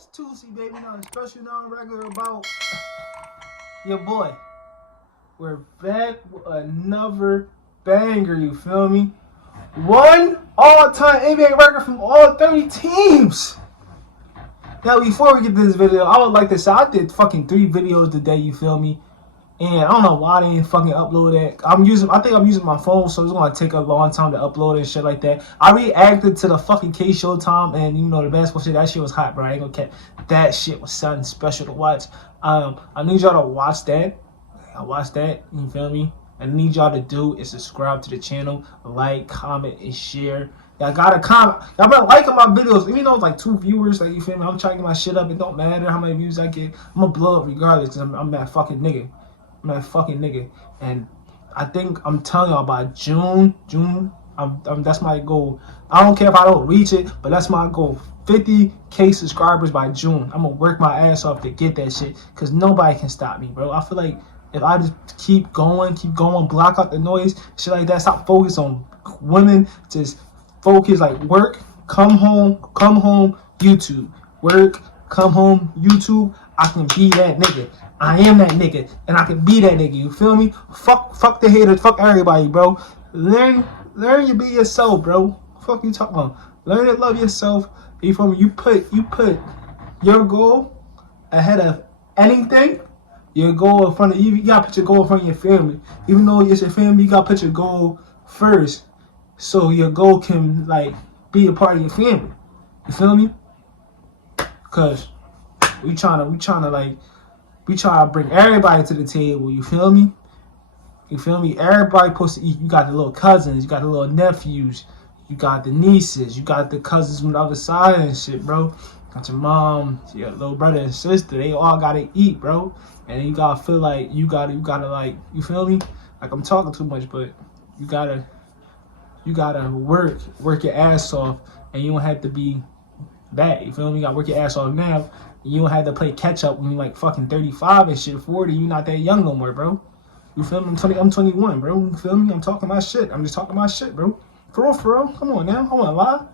It's Toosibabbyy, not special, not regular about your boy. We're back with another banger, you feel me? One all-time NBA record from all 30 teams. Now, before we get to this video, I would like to say I did fucking 3 videos today, you feel me? And I don't know why they didn't fucking upload it. I think I'm using my phone, so it's gonna take a long time to upload it and shit like that. I reacted to the fucking K Showtime, and you know the basketball shit. That shit was hot, bro. I ain't gonna catch. That shit was something special to watch. I need y'all to watch that. I watched that. You feel me? I need y'all to do is subscribe to the channel, like, comment, and share. Y'all gotta comment. Y'all been liking my videos, even though it's like 2 viewers. Like, you feel me? I'm trying to get my shit up. It don't matter how many views I get. I'm gonna blow up regardless, because I'm that fucking nigga. I'm that fucking nigga. And I think I'm telling y'all by June, that's my goal. I don't care if I don't reach it, but that's my goal. 50K subscribers by June. I'm gonna work my ass off to get that shit, because nobody can stop me, bro. I feel like if I just keep going, block out the noise, shit like that, stop focus on women, just focus like work, come home, YouTube. Work, come home, YouTube. I can be that nigga. I am that nigga, and I can be that nigga. You feel me? Fuck the haters. Fuck everybody, bro. Learn to be yourself, bro. Fuck you talking about? Learn to love yourself. You feel me? You put your goal ahead of anything. Your goal in front of you. You gotta put your goal in front of your family. Even though it's your family, you gotta put your goal first, so your goal can like be a part of your family. You feel me? Cause we trying to bring everybody to the table. You feel me? You feel me? Everybody supposed to eat. You got the little cousins, you got the little nephews, you got the nieces, you got the cousins from the other side and shit, bro. Got your mom, your little brother and sister. They all gotta eat, bro. And you gotta feel like you gotta like, you feel me? Like I'm talking too much, but you gotta work your ass off, and you don't have to be that. You feel me? You gotta work your ass off now. You don't have to play catch up when you're like fucking 35 and shit, 40. You're not that young no more, bro. You feel me? I'm 21, bro. You feel me? I'm talking my shit. I'm just talking my shit, bro. For real. Come on now. I wanna lie.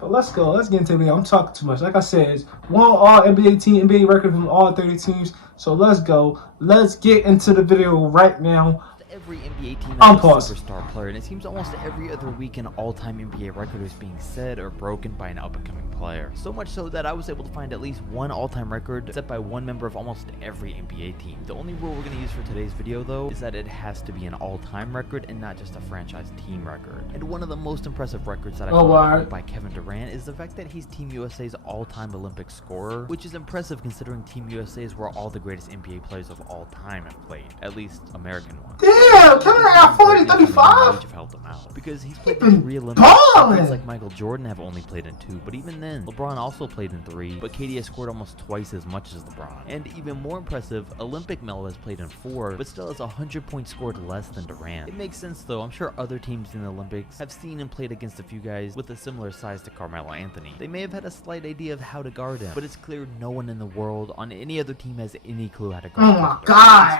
But let's go. Let's get into the video. I'm talking too much. Like I said, it's one all NBA record from all 30 teams. So let's go. Let's get into the video right now. Every NBA team has a superstar player, and it seems almost every other week an all-time NBA record is being set or broken by an up-and-coming player. So much so that I was able to find at least one all-time record set by one member of almost every NBA team. The only rule we're going to use for today's video, though, is that it has to be an all-time record and not just a franchise team record. And one of the most impressive records that I found by Kevin Durant is the fact that he's Team USA's all-time Olympic scorer, which is impressive considering Team USA is where all the greatest NBA players of all time have played, at least American ones. Damn, Kevin Durant 40, 35? Have helped him out because he's played in 3 Olympics. Players like Michael Jordan have only played in 2, but even then, LeBron also played in 3, but KD has scored almost twice as much as LeBron. And even more impressive, Olympic Melo has played in 4, but still has 100 points scored less than Durant. It makes sense though. I'm sure other teams in the Olympics have seen and played against a few guys with a similar size to Carmelo Anthony. They may have had a slight idea of how to guard him, but it's clear no one in the world on any other team has any clue how to guard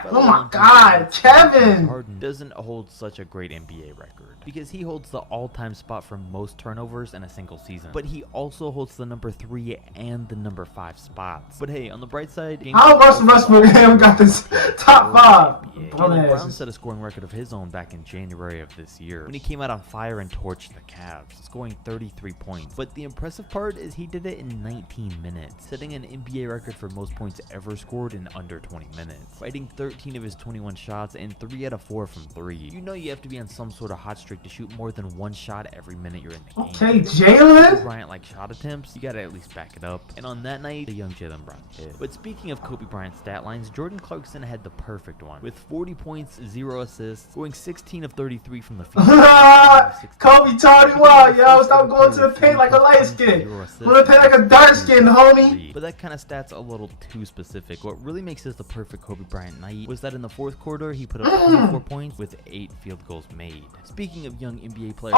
him. Oh my god, Kevin! Harden doesn't hold such a great NBA record because he holds the all-time spot for most turnovers in a single season, but he also holds the number 3 and the number 5 spots. But hey, on the bright side, how Russell Westbrook got this top 5? Jaylen Brown set a scoring record of his own back in January of this year when he came out on fire and torched the Cavs, scoring 33 points. But the impressive part is he did it in 19 minutes, setting an NBA record for most points ever scored in under 20 minutes, fighting 13 of his 21 shots and 3 out of 4 from 3. You know you have to be on some sort of hot streak to shoot more than 1 shot every minute you're in the game. Okay, Jalen Bryant like shot attempts, you gotta at least back it up. And on that night, the young Jaylen Brown did. But speaking of Kobe Bryant stat lines, Jordan Clarkson had the perfect one with 40 points, 0 assists, going 16 of 33 from the field. Kobe taught him well, yo. Stop going to the paint like a light skin. Wanna paint like a dark skin, homie. But that kind of stat's a little too specific. What really makes this the perfect Kobe Bryant night was that in the 4th quarter, he put up 24 points with 8 field goals made. Speaking of young NBA players,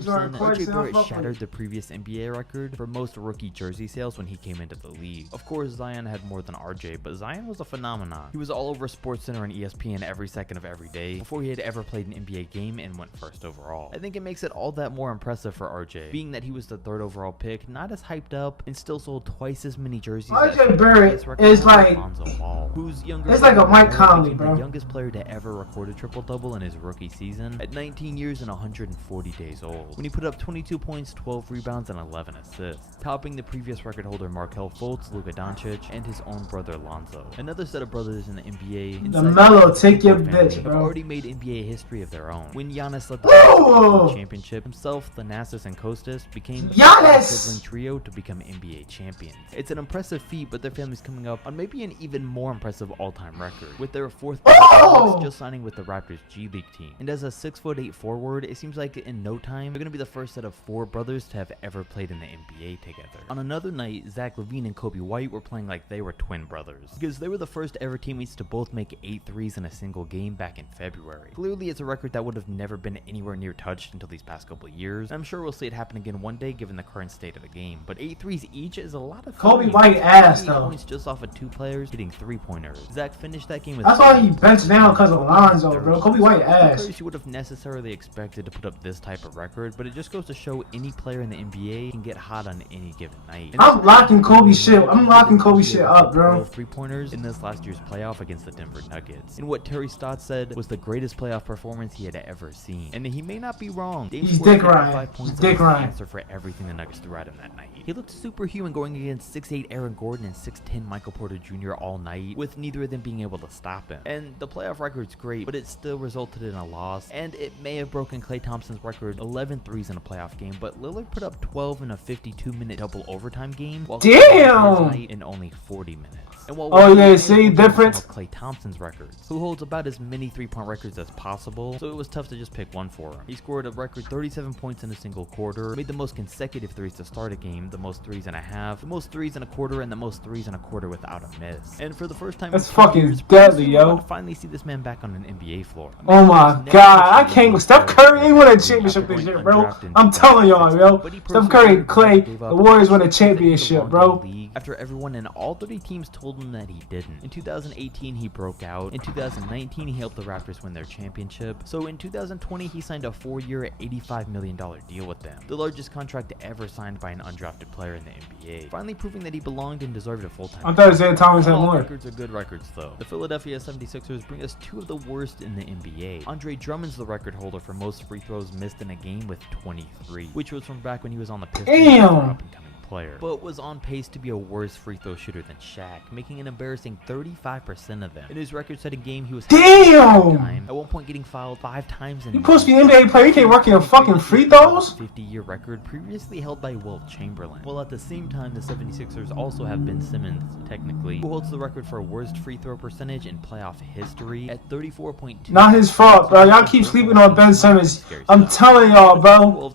Jordan Williamson, Clarkson, RJ I Barrett fuck shattered with the previous NBA record for most rookie jersey sales when he came into the league. Of course, Zion had more than RJ, but Zion was a phenomenon. He was all over SportsCenter and ESPN every second of every day before he had ever played an NBA game and went first overall. I think it makes it all that more impressive for RJ, being that he was the 3rd overall pick, not as hyped up, and still sold twice as many jerseys. RJ Barrett is like, Lonzo Ball, who's younger. It's like a Mike Conley, became bro. The youngest player to ever record a triple-double in his rookie season at 19 years and 140 days old, when he put up 22 points, 12 rebounds, and 11 assists, topping the previous record holder Markelle Fultz, Luka Doncic, and his own brother Lonzo. Another set of brothers in the NBA. The Melo, take your bitch, have bro. already made NBA history of their own. When Giannis led the championship, himself, Thanasis, and Kostas became the first sibling trio to become NBA champions. It's an impressive feat, but their family's coming up on maybe an even more impressive all-time record, with their 4th brother just signing with the Raptors G League team. And as a 6'8" forward, it seems like in no time they're gonna be the first set of 4 brothers to have ever played in the NBA together. On another night, Zach LaVine and Kobe White were playing like they were twin brothers, because they were the first ever teammates to both make 8 threes in a single game back in February. Clearly, it's a record that would have never been anywhere near touched until these past couple of years. I'm sure we'll see it happen again one day given the current state of the game, but 8 threes each is a lot of Kobe White ass though. Points just off of 2 players hitting 3-pointers. Zach finished that game with. That's why he benched down because of Lonzo, bro. Kobe White ass. You would have necessarily expected to put up this type of record, but it just goes to show any player in the NBA can get hot on any given night. And I'm locking Kobe shit. I'm locking Kobe shit up, bro. 3-pointers in this last year's playoff against the Denver Nuggets, in what Terry Stotts said was the greatest playoff performance he had ever seen. And he may not be wrong. He's Dick Ryan. He's Dick Ryan. Answer for everything the Nuggets threw at him that night. He looked superhuman going against 6'8" Aaron Gordon and 6'10" Michael Porter Jr. all night, with neither of them being able to stop him. And the playoff record's great, but it still resulted in a loss, and it may have broken Klay Thompson's record 11 threes in a playoff game, but Lillard put up 12 in a 52-minute double overtime game, while damn! in only 40 minutes. And while see difference? Klay Thompson's records, who holds about as many 3-point records as possible, so it was tough to just pick one for him. He scored a record 37 points in a single quarter, made the most consecutive threes to start a game, the most threes in a half, the most threes in a quarter, and the most threes in a quarter without a miss. And for the first time, that's fucking deadly, yo. To finally see this man back on an NBA floor. Oh my god, I can't. Steph Curry ain't win a championship this year, bro. I'm telling y'all, yo. Steph Curry and Klay, the Warriors win a championship, bro. After everyone in all 30 teams told him that he didn't. In 2018, he broke out. In 2019, he helped the Raptors win their championship. So in 2020, he signed a 4-year, $85 million deal with them, the largest contract ever signed by an undrafted player in the NBA, finally proving that he belonged and deserved a full-time. I thought Isaiah Thomas had more. Records are good records, though. The Philadelphia 76ers bring us 2 of the worst in the NBA. Andre Drummond's the record holder for most free throws missed in a game with 23, which was from back when he was on the Pistons. Player, but was on pace to be a worse free throw shooter than Shaq, making an embarrassing 35% of them. In his record-setting game, he was at one point getting fouled 5 times. You supposed to be an NBA player, you can't work your fucking free throws? 50-year record previously held by Wilt Chamberlain. While at the same time, the 76ers also have Ben Simmons, technically, who holds the record for worst free throw percentage in playoff history at 34.2. Not his fault, bro. Y'all keep sleeping on Ben Simmons. I'm telling y'all, bro.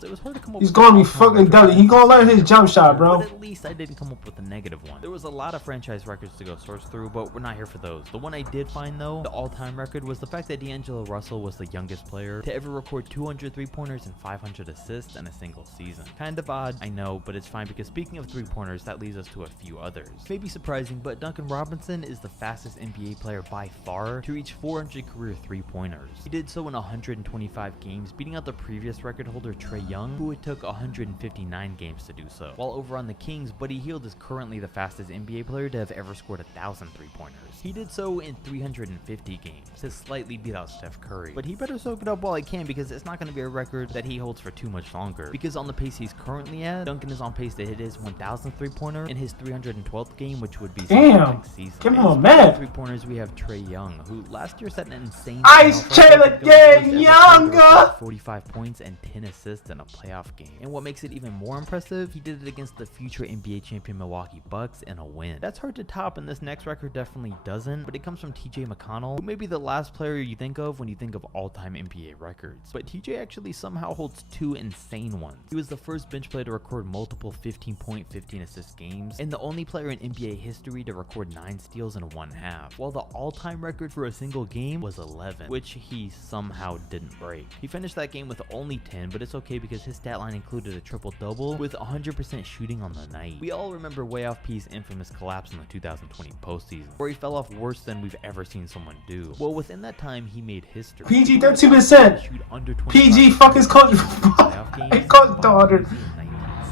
He's gonna be fucking deadly. He gonna learn his jump shot, bro. But at least I didn't come up with a negative one. There was a lot of franchise records to go source through, but we're not here for those. The one I did find, though, the all-time record, was the fact that D'Angelo Russell was the youngest player to ever record 200 3-pointers and 500 assists in a single season. Kind of odd, I know, but it's fine because speaking of 3-pointers, that leads us to a few others. Maybe surprising, but Duncan Robinson is the fastest NBA player by far to reach 400 career 3-pointers. He did so in 125 games, beating out the previous record holder Trae Young, who it took 159 games to do so. While over on the Kings, Buddy Hield is currently the fastest NBA player to have ever scored 1,000 3-pointers. He did so in 350 games to slightly beat out Steph Curry, but he better soak it up while he can because it's not going to be a record that he holds for too much longer. Because on the pace he's currently at, Duncan is on pace to hit his 1,000th 3-pointer in his 312th game, which would be next season. Come on, man. 3-pointers, we have Trae Young, who last year set an insane Ice Taylor Gang Younger, 45 points and 10 assists in a playoff game. And what makes it even more impressive, he did it against the future NBA champion Milwaukee Bucks in a win. That's hard to top, and this next record definitely doesn't, but it comes from TJ McConnell, who may be the last player you think of when you think of all-time NBA records. But TJ actually somehow holds 2 insane ones. He was the first bench player to record multiple 15-point, 15-assist games, and the only player in NBA history to record 9 steals in one half, while the all-time record for a single game was 11, which he somehow didn't break. He finished that game with only 10, but it's okay because his stat stat line included a triple-double with 100% shooting on the night. We all remember Way Off P's infamous collapse in the 2020 postseason, where he fell off worse than we've ever seen someone do. Well, within that time, he made history. PG 13%. PG fuck his coach. His coach daughter.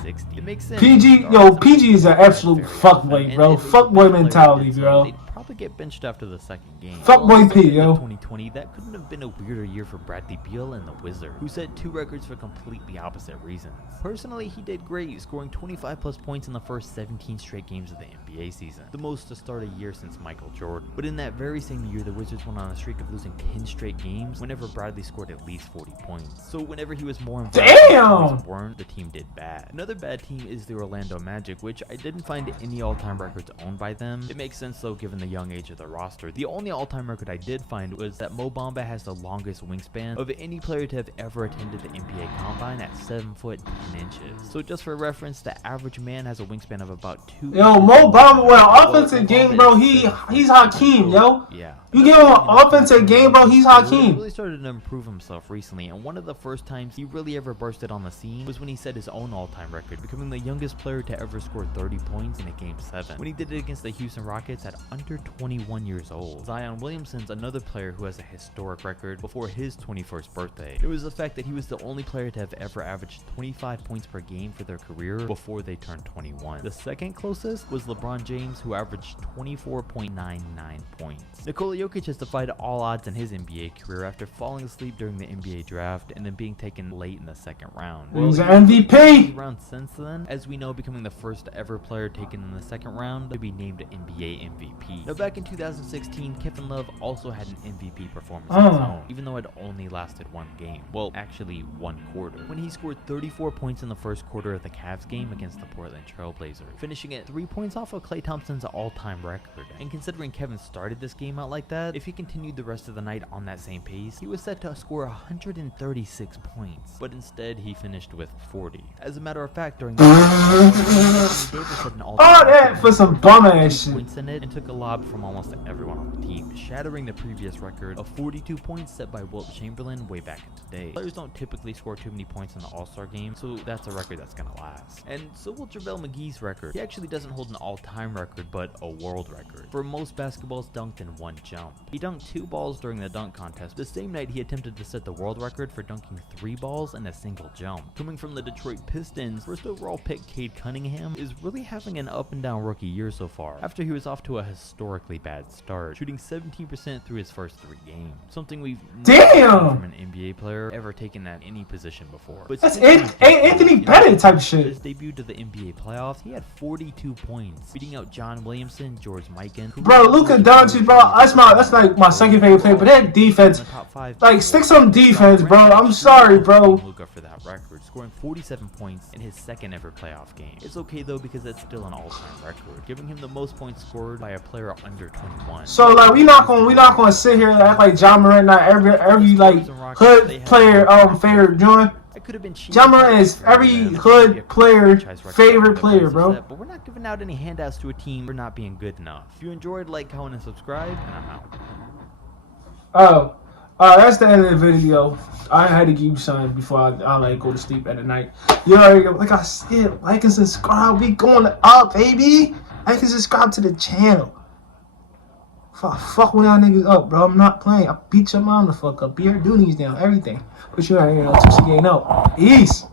It makes sense. PG, yo, PG is an absolute fuckboy, bro. Fuckboy mentality, bro. They'd probably get benched after the second game. Fuckboy P, yo. 2020, that couldn't have been a weirder year for Bradley Beal and the Wizard, who set 2 records for completely opposite reasons. Personally, he did great, scoring 25 plus points in the first 17 straight games of the NBA season, the most to start a year since Michael Jordan. But in that very same year, the Wizards went on a streak of losing 10 straight games whenever Bradley scored at least 40 points. So whenever he was more involved, the team did bad. Another bad team is the Orlando Magic, which I didn't find any all-time records owned by them. It makes sense though given the young age of the roster. The only all-time record I did find was that Mo Bamba has the longest wingspan of any player to have ever attended the NBA Combine at 7 foot 10 inches. So just for reference, the average man has a wingspan of about 2 inches. Yo, Mo Bamba, well, offensive game, bro, he's Hakeem, yo. Yeah. You give him an offensive game, bro, he's He Hakeem. really started to improve himself recently, and one of the first times he really ever bursted on the scene was when he set his own all-time record, becoming the youngest player to ever score 30 points in a Game 7, when he did it against the Houston Rockets at under 21 years old. Zion Williamson's another player who has a historic record before his 21st birthday. It was the fact that he was the only player to have ever averaged 25 points per game for their career before they turned 21. The second closest was LeBron James, who averaged 24.99 points. Nikola Jokic has defied all odds in his NBA career after falling asleep during the NBA draft and then being taken late in the second round. He's an MVP. Round since then, as we know, becoming the first ever player taken in the second round to be named NBA MVP. Now back in 2016, Kevin Love also had an MVP performance of his own, even though it only lasted 1 game. Well, actually 1 quarter, when he scored 34 points in the first quarter of the Cavs game against the Portland Trailblazers, finishing at 3 points off of Klay Thompson's all-time record. And considering Kevin started this game out like that, if he continued the rest of the night on that same pace, he was set to score 136 points, but instead he finished with 40. As a matter of fact, during the Davis had an that for some bum ass shit. Points in it and took a lob from almost everyone on the team, shattering the previous record of 42 points set by Wilt Chamberlain way back in the day. Players don't typically score too many points in the All-Star game, so that's a record that's gonna last. And so will JaVale McGee's record. He actually doesn't hold an all-time record, but a world record for most basketballs dunked in 1 jump. He dunked 2 balls during the dunk contest, the same night he attempted to set the world record for dunking 3 balls in a single jump. Coming from the Detroit Pistons, first overall pick Cade Cunningham is really having an up and down rookie year so far, after he was off to a historically bad start, shooting 17% through his first 3 games. Something we've never seen from an NBA player ever taken at any position before. But that's Anthony Bennett type shit. His debut to the NBA playoffs, he had 42 points, beating out John Williamson, George Mikan. Bro, Luka Doncic, bro, that's like my second favorite player, but that defense, like, stick some defense, bro. I'm sorry, bro. Luka for that record, scoring 47 points in his second ever playoff game. It's okay though because that's still an all-time record, giving him the most points scored by a player under 21. So like we not gonna sit here and act like John Morant not every like hood player favorite joint. John Morant is every hood player favorite player, bro. But we're not giving out any handouts to a team for not being good enough. If you enjoyed, like, comment, and subscribe, and I'm out. That's the end of the video. I had to give you something before I like go to sleep at the night. You know, like I said, like and subscribe. We going up, baby. Like and subscribe to the channel. Fuck with y'all niggas up, bro. I'm not playing. I beat your mom the fuck up. Beat her doonies down, everything. But you ain't know, Toosibabyyy out. Peace.